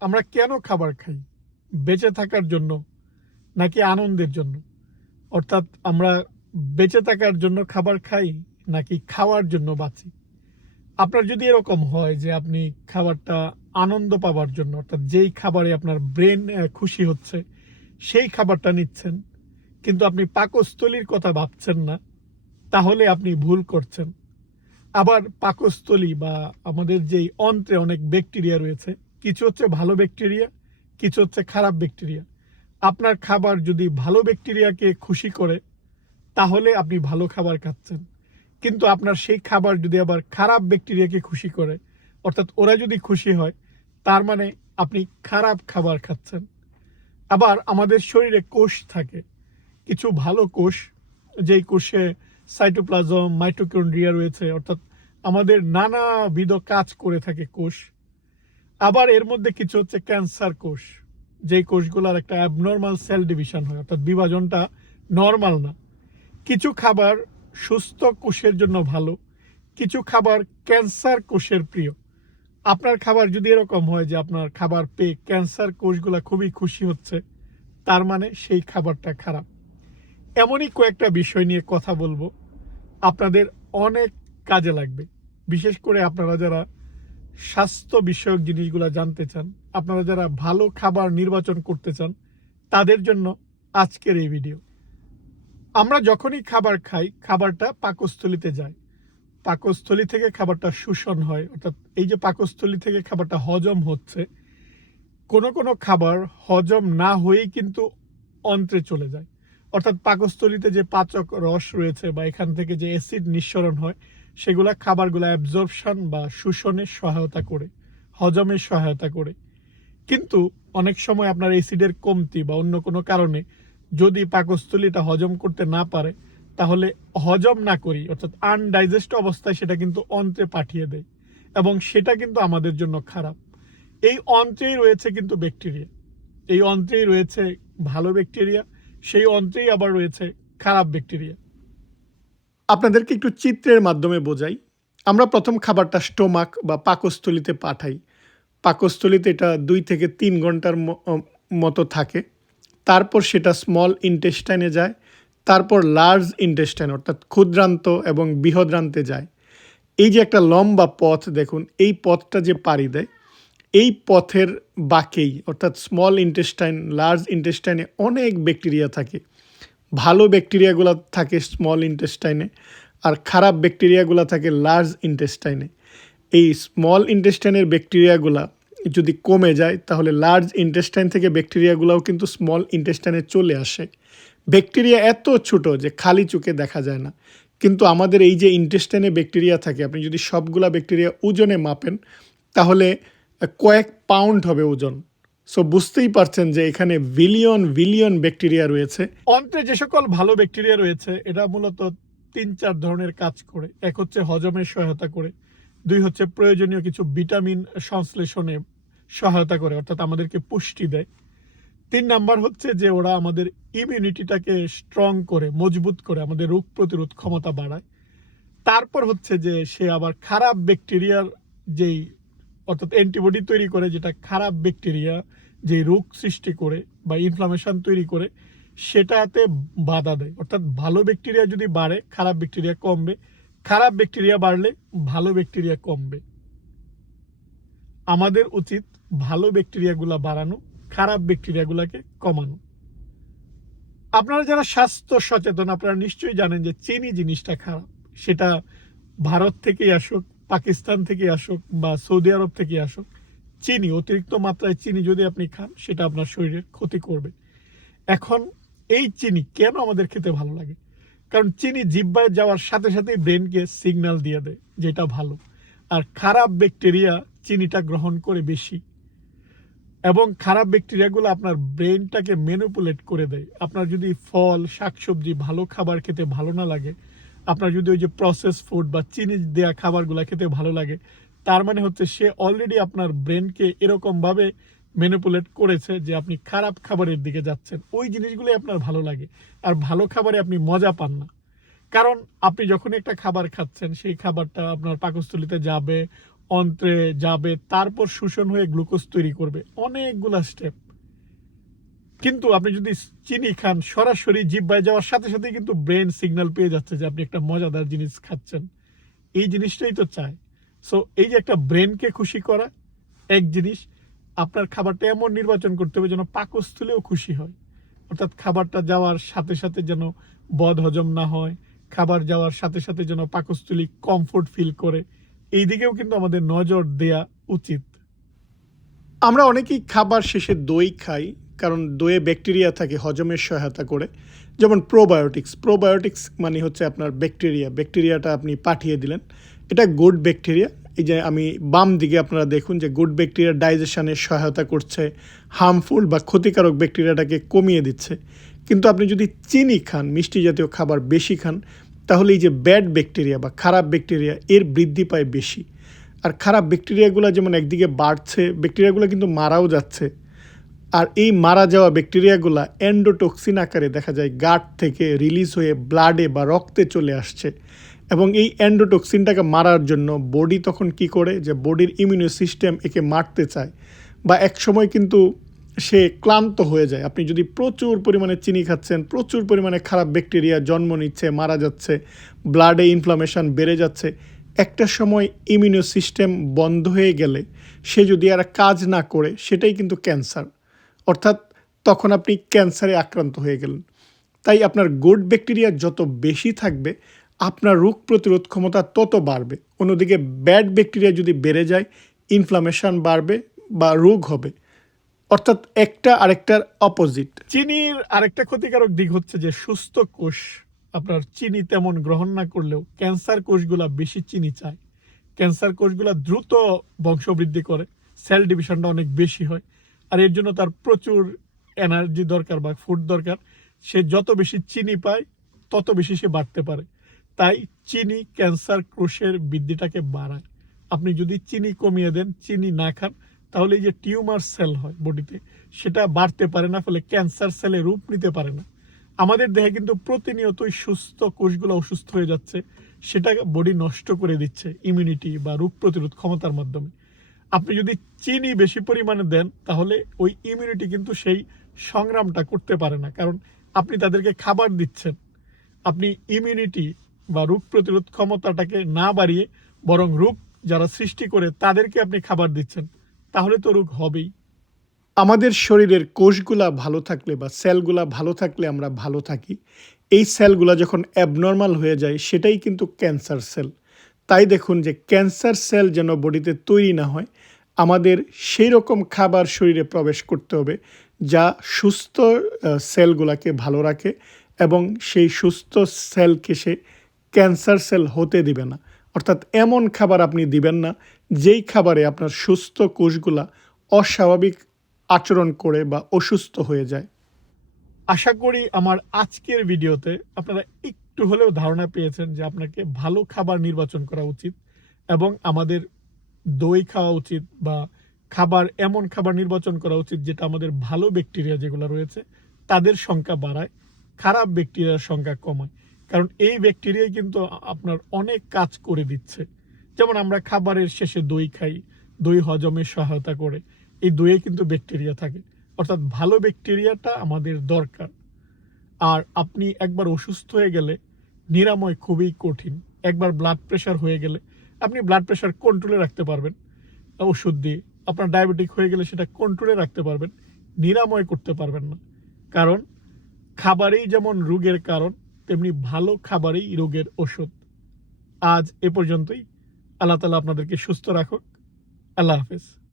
আমরা কেন খাবার খাই? বেঁচে থাকার জন্য নাকি আনন্দের জন্য? অর্থাৎ আমরা বেঁচে থাকার জন্য খাবার খাই নাকি খাওয়ার জন্য বাঁচি? আপনার যদি এরকম হয় যে আপনি খাবারটা আনন্দ পাওয়ার জন্য, অর্থাৎ যেই খাবারে আপনার ব্রেন খুশি হচ্ছে, সেই খাবারটা নিচ্ছেন, কিন্তু আপনি পাকস্থলীর কথা ভাবছেন না, তাহলে আপনি ভুল করছেন। আবার পাকস্থলী বা আমাদের যেই অন্ত্রে অনেক ব্যাকটেরিয়া রয়েছে কিছু হচ্ছে ভালো ব্যাকটেরিয়া, কিছু হচ্ছে খারাপ ব্যাকটেরিয়া। আপনার খাবার যদি ভালো ব্যাকটেরিয়াকে খুশি করে, তাহলে আপনি ভালো খাবার খাচ্ছেন। কিন্তু আপনার সেই খাবার যদি আবার খারাপ ব্যাকটেরিয়াকে খুশি করে, অর্থাৎ ওরা যদি খুশি হয়, তার মানে আপনি খারাপ খাবার খাচ্ছেন। আবার আমাদের শরীরে কোষ থাকে। কিছু ভালো কোষ, যেই কোষে সাইটোপ্লাজম, মাইটোকন্ড্রিয়া রয়েছে, অর্থাৎ আমাদের নানাবিধ কাজ করে থাকে কোষ। আবার এর মধ্যে কিছু হচ্ছে ক্যান্সার কোষ, যেই কোষগুলোর একটা অ্যাবনর্মাল সেল ডিভিশন হয়, অর্থাৎ বিভাজনটা নর্মাল না। কিছু খাবার সুস্থ কোষের জন্য ভালো, কিছু খাবার ক্যান্সার কোষের প্রিয়। আপনার খাবার যদি এরকম হয় যে আপনার খাবার পেয়ে ক্যান্সার কোষগুলো খুবই খুশি হচ্ছে, তার মানে সেই খাবারটা খারাপ। এমনই কয়েকটা বিষয় নিয়ে কথা বলব। আপনাদের অনেক কাজে লাগবে। বিশেষ করে আপনারা যারা স্বাস্থ্য বিষয়ক জিনিসগুলো জানতে চান, আপনারা যারা ভালো খাবার নির্বাচন করতে চান, তাদের জন্য আজকের এই ভিডিও। আমরা যখনই খাবার খাই, খাবারটা পাকস্থলিতে যায়। পাকস্থলী থেকে খাবারটা শোষণ হয়, অর্থাৎ এই যে পাকস্থলী থেকে খাবারটা হজম হচ্ছে, কোনো কোনো খাবার হজম না হয়েই কিন্তু অন্ত্রে চলে যায়। অর্থাৎ পাকস্থলীতে যে পাচক রস রয়েছে বা এখান থেকে যে অ্যাসিড নিঃসরণ হয় সেগুলা খাবারগুলো অ্যাবজর্পশন বা শোষণের সহায়তা করে হজমের সহায়তা করে। কিন্তু অনেক সময় আপনার অ্যাসিডের কমতি বা অন্য কোনো কারণে যদি পাকস্থলীটা হজম করতে না পারে, তাহলে হজম না করি, অর্থাৎ আনডাইজেস্ট অবস্থায় সেটা কিন্তু অন্ত্রে পাঠিয়ে দেয় এবং সেটা কিন্তু আমাদের জন্য খারাপ। এই অন্ত্রেই রয়েছে কিন্তু ব্যাকটেরিয়া এই অন্ত্রেই রয়েছে ভালো ব্যাকটেরিয়া সেই অন্ত্রেই আবার রয়েছে খারাপ ব্যাকটেরিয়া আপনাদেরকে একটু চিত্রের মাধ্যমে বোঝাই। আমরা প্রথম খাবারটা স্টোমাক বা পাকস্থলিতে পাঠাই। পাকস্থলিতে এটা দুই থেকে তিন ঘণ্টার মতো থাকে। তারপর সেটা স্মল ইন্টেস্টাইনে যায়। তারপর লার্জ ইন্টেস্টাইন অর্থাৎ ক্ষুদ্রান্ত এবং বৃহদ্রান্তে যায়। এই যে একটা লম্বা পথ, দেখুন, এই পথটা যে পাড়ি দেয়, এই পথের বাকেই, অর্থাৎ স্মল ইন্টেস্টাইন লার্জ ইন্টেস্টাইনে অনেক ব্যাকটেরিয়া থাকে। ভালো ব্যাকটেরিয়াগুলো থাকে স্মল ইন্টেস্টাইনে আর খারাপ ব্যাকটেরিয়াগুলো থাকে লার্জ ইন্টেস্টাইনে এই স্মল ইন্টেস্টাইনের ব্যাকটেরিয়াগুলা যদি কমে যায়, তাহলে লার্জ ইন্টেস্টাইন থেকে ব্যাকটেরিয়াগুলোও কিন্তু স্মল ইন্টেস্টাইনে চলে আসে। ব্যাকটেরিয়া এত ছোট যে খালি চোখে দেখা যায় না। কিন্তু আমাদের এই যে ইন্টেস্টাইনে ব্যাকটেরিয়া থাকে, আপনি যদি সবগুলা ব্যাকটেরিয়া ওজনে মাপেন, তাহলে কয়েক পাউন্ড হবে ওজন। সো বুঝতেই পারছেন যে এখানে বিলিয়ন বিলিয়ন ব্যাকটেরিয়া রয়েছে। অন্ত্রে যে সকল ভালো ব্যাকটেরিয়া রয়েছে, এটা মূলত তিন, চার ধরনের কাজ করে। এক হচ্ছে হজমের সহায়তা করে, দুই হচ্ছে প্রয়োজনীয় কিছু ভিটামিন সংশ্লেষণে সহায়তা করে, অর্থাৎ আমাদেরকে পুষ্টি দেয়। তিন নাম্বার হচ্ছে যে ওরা আমাদের ইমিউনিটিটাকে স্ট্রং করে, মজবুত করে, আমাদের রোগ প্রতিরোধ ক্ষমতা বাড়ায়। তারপর হচ্ছে যে সে আবার খারাপ ব্যাকটেরিয়ার যেই অর্থাৎ অ্যান্টিবডি তৈরি করে যেটা খারাপ ব্যাকটেরিয়া যে রোগ সৃষ্টি করে বা ইনফ্লামেশন তৈরি করে, সেটাতে বাধা দেয়। অর্থাৎ ভালো ব্যাকটেরিয়া যদি বাড়ে, খারাপ ব্যাকটেরিয়া কমবে। খারাপ ব্যাকটেরিয়া বাড়লে ভালো ব্যাকটেরিয়া কমবে। আমাদের উচিত ভালো ব্যাকটেরিয়াগুলা বাড়ানো, খারাপ ব্যাকটেরিয়াগুলোকে কমানো। আপনারা যারা স্বাস্থ্য সচেতন, আপনারা নিশ্চয়ই জানেন যে চিনি জিনিসটা খারাপ। সেটা ভারত থেকেই আসুক পাকিস্তান থেকে আসুক বা সৌদি আরব থেকে আসুক, চিনি, অতিরিক্ত মাত্রায় চিনি যদি আপনি খান, সেটা আপনার শরীরের ক্ষতি করবে। এখন এই চিনি কেন আমাদের খেতে ভালো লাগে? কারণ চিনি জিব্বায় যাওয়ার সাথে সাথেই ব্রেনকে সিগন্যাল দিয়ে দেয়, যেটা ভালো। আর খারাপ ব্যাকটেরিয়া চিনিটা গ্রহণ করে বেশি। এবং খারাপ ব্যাকটেরিয়াগুলো আপনার ব্রেনটাকে ম্যানুপুলেট করে দেয়। আপনার যদি ফল, শাকসবজি ভালো খাবার খেতে ভালো না লাগে আপনার যদি ওই যে প্রসেস ফুড বা চিনি দেওয়া খাবারগুলো খেতে ভালো লাগে, তার মানে হচ্ছে সে অলরেডি আপনার ব্রেনকে এরকমভাবে ম্যানুপুলেট করেছে যে আপনি খারাপ খাবারের দিকে যাচ্ছেন। ওই জিনিসগুলোই আপনার ভালো লাগে। আর ভালো খাবারে আপনি মজা পান না। কারণ আপনি যখন একটা খাবার খাচ্ছেন, সেই খাবারটা আপনার পাকস্থলিতে যাবে, অন্ত্রে যাবে, তারপর শোষণ হয়ে গ্লুকোজ তৈরি করবে। অনেকগুলা স্টেপ কিন্তু আপনি যদি চিনি খান, সরাসরি জিব্বায় যাওয়ার সাথে সাথে কিন্তু ব্রেন সিগন্যাল পেয়ে যাচ্ছে যে আপনি একটা মজাদার জিনিস খাচ্ছেন। এই জিনিসটাই তো চায় সো এই যে একটা ব্রেনকে খুশি করা, এক জিনিস, আপনার খাবারটা এমন নির্বাচন করতে হবে যেন পাকস্থলেও খুশি হয়। অর্থাৎ খাবারটা যাওয়ার সাথে সাথে যেন বদ হজম না হয়, খাবার যাওয়ার সাথে সাথে যেন পাকস্থলী কমফোর্ট ফিল করে। এই দিকেও কিন্তু আমাদের নজর দেয়া উচিত। আমরা অনেকেই খাবার শেষে দই খাই কারণ দইয়ে ব্যাকটেরিয়া থাকে, হজমের সহায়তা করে। যেমন প্রোবায়োটিক্স প্রোবায়োটিক্স মানে হচ্ছে আপনার ব্যাকটেরিয়া। ব্যাকটেরিয়াটা আপনি পাঠিয়ে দিলেন। এটা গুড ব্যাকটেরিয়া এই যে আমি বাম দিকে আপনারা দেখুন যে গুড ব্যাকটেরিয়া ডাইজেশনে সহায়তা করছে হার্মফুল বা ক্ষতিকারক ব্যাকটেরিয়াটাকে কমিয়ে দিচ্ছে। কিন্তু আপনি যদি চিনি খান, মিষ্টি জাতীয় খাবার বেশি খান, তাহলে এই যে ব্যাড ব্যাকটেরিয়া বা খারাপ ব্যাকটেরিয়া এর বৃদ্ধি পায় বেশি। আর খারাপ ব্যাকটেরিয়াগুলো যেমন একদিকে বাড়ছে ব্যাকটেরিয়াগুলো কিন্তু মারাও যাচ্ছে। আর এই মারা যাওয়া ব্যাকটেরিয়াগুলো এন্ডোটক্সিন আকারে দেখা যায় গাট থেকে রিলিজ হয়ে ব্লাডে বা রক্তে চলে আসছে। এবং এই এন্ডোটক্সিনটাকে মারার জন্য বডি তখন কি করে? যে বডির ইমিউনো সিস্টেম একে মারতে চায়। বা এক সময় কিন্তু সে ক্লান্ত হয়ে যায়। আপনি যদি প্রচুর পরিমাণে চিনি খাচ্ছেন, প্রচুর পরিমাণে খারাপ ব্যাকটেরিয়া জন্ম নিচ্ছে, মারা যাচ্ছে ব্লাডে ইনফ্লামেশন বেড়ে যাচ্ছে, একটা সময় ইমিউনো সিস্টেম বন্ধ হয়ে গেলে সে যদি আর কাজ না করে, সেটাই কিন্তু ক্যান্সার অর্থাৎ তখন আপনি ক্যান্সারে আক্রান্ত হয়ে গেলেন। তাই আপনার গুড ব্যাকটেরিয়া যত বেশি থাকবে, আপনার রোগ প্রতিরোধ ক্ষমতা তত বাড়বে। অন্যদিকে ব্যাড ব্যাকটেরিয়া যদি বেড়ে যায় ইনফ্লামেশন বাড়বে বা রোগ হবে। অর্থাৎ একটা আরেকটার অপোজিট চিনির আরেকটা ক্ষতিকারক দিক হচ্ছে যে, সুস্থ কোষ, আপনার চিনি তেমন গ্রহণ না করলেও ক্যান্সার কোষগুলা বেশি চিনি চায়। ক্যান্সার কোষগুলা দ্রুত বংশবৃদ্ধি করে, সেল ডিভিশনটা অনেক বেশি হয়। আর এর জন্য তার প্রচুর এনার্জি দরকার বা ফুড দরকার। সে যত বেশি চিনি পায়, তত বেশি সে বাড়তে পারে। তাই চিনি ক্যান্সার কোষের বৃদ্ধিটাকে বাড়ায়। আপনি যদি চিনি কমিয়ে দেন, চিনি না খান, তাহলে যে টিউমার সেল হয় বডিতে, সেটা বাড়তে পারে না, ফলে ক্যান্সার সেলে রূপ নিতে পারে না। আমাদের দেহে কিন্তু প্রতিনিয়তই সুস্থ কোষগুলো অসুস্থ হয়ে যাচ্ছে, সেটা বডি নষ্ট করে দিচ্ছে ইমিউনিটি বা রোগ প্রতিরোধ ক্ষমতার মাধ্যমে। আপনি যদি চিনি বেশি পরিমাণে দেন, তাহলে ওই ইমিউনিটি কিন্তু সেই সংগ্রামটা করতে পারে না। কারণ আপনি তাদেরকে খাবার দিচ্ছেন। আপনি ইমিউনিটি বা রোগ প্রতিরোধ ক্ষমতাটাকে না বাড়িয়ে বরং রোগ যারা সৃষ্টি করে, তাদেরকে আপনি খাবার দিচ্ছেন, তাহলে তো রোগ হবেই। আমাদের শরীরের কোষগুলা ভালো থাকলে বা সেলগুলা ভালো থাকলে আমরা ভালো থাকি। এই সেলগুলা যখন অ্যাবনর্মাল হয়ে যায়, সেটাই কিন্তু ক্যান্সার সেল তাই দেখুন যে ক্যান্সার সেল যেন বডিতে তৈরি না হয়, আমাদের সেই রকম খাবার শরীরে প্রবেশ করতে হবে যা সুস্থ সেলগুলাকে ভালো রাখে এবং সেই সুস্থ সেলকে সে ক্যান্সার সেল হতে দিবে না। অর্থাৎ এমন খাবার আপনি দিবেন না, যেই খাবারে আপনার সুস্থ কোষগুলা অস্বাভাবিক আচরণ করে বা অসুস্থ হয়ে যায়। আশা করি আমার আজকের ভিডিওতে আপনারা একটু হলেও ধারণা পেয়েছেন যে আপনাকে ভালো খাবার নির্বাচন করা উচিত এবং আমাদের দই খাওয়া উচিত বা খাবার, এমন খাবার নির্বাচন করা উচিত যেটা আমাদের ভালো ব্যাকটেরিয়া যেগুলো রয়েছে, তাদের সংখ্যা বাড়ায়, খারাপ ব্যাকটেরিয়ার সংখ্যা কমায়। কারণ এই ব্যাকটেরিয়াই কিন্তু আপনার অনেক কাজ করে দিচ্ছে। যেমন আমরা খাবারের শেষে দই খাই, দই হজমে সহায়তা করে, এই দইয়ে কিন্তু ব্যাকটেরিয়া থাকে। অর্থাৎ ভালো ব্যাকটেরিয়াটা আমাদের দরকার। আর আপনি একবার অসুস্থ হয়ে গেলে নিরাময় খুবই কঠিন। একবার ব্লাড প্রেশার হয়ে গেলে আপনি ব্লাড প্রেশার কন্ট্রোলে রাখতে পারবেন। ওষুধ দিয়ে আপনার ডায়াবেটিক হয়ে গেলে সেটা কন্ট্রোলে রাখতে পারবেন। নিরাময় করতে পারবেন না। কারণ খাবারেই যেমন রোগের কারণ, তেমনি ভালো খাবারেই রোগের ওষুধ। আজ এ পর্যন্তই। আল্লাহ তালা আপনাদেরকে সুস্থ রাখুক। আল্লাহ হাফেজ।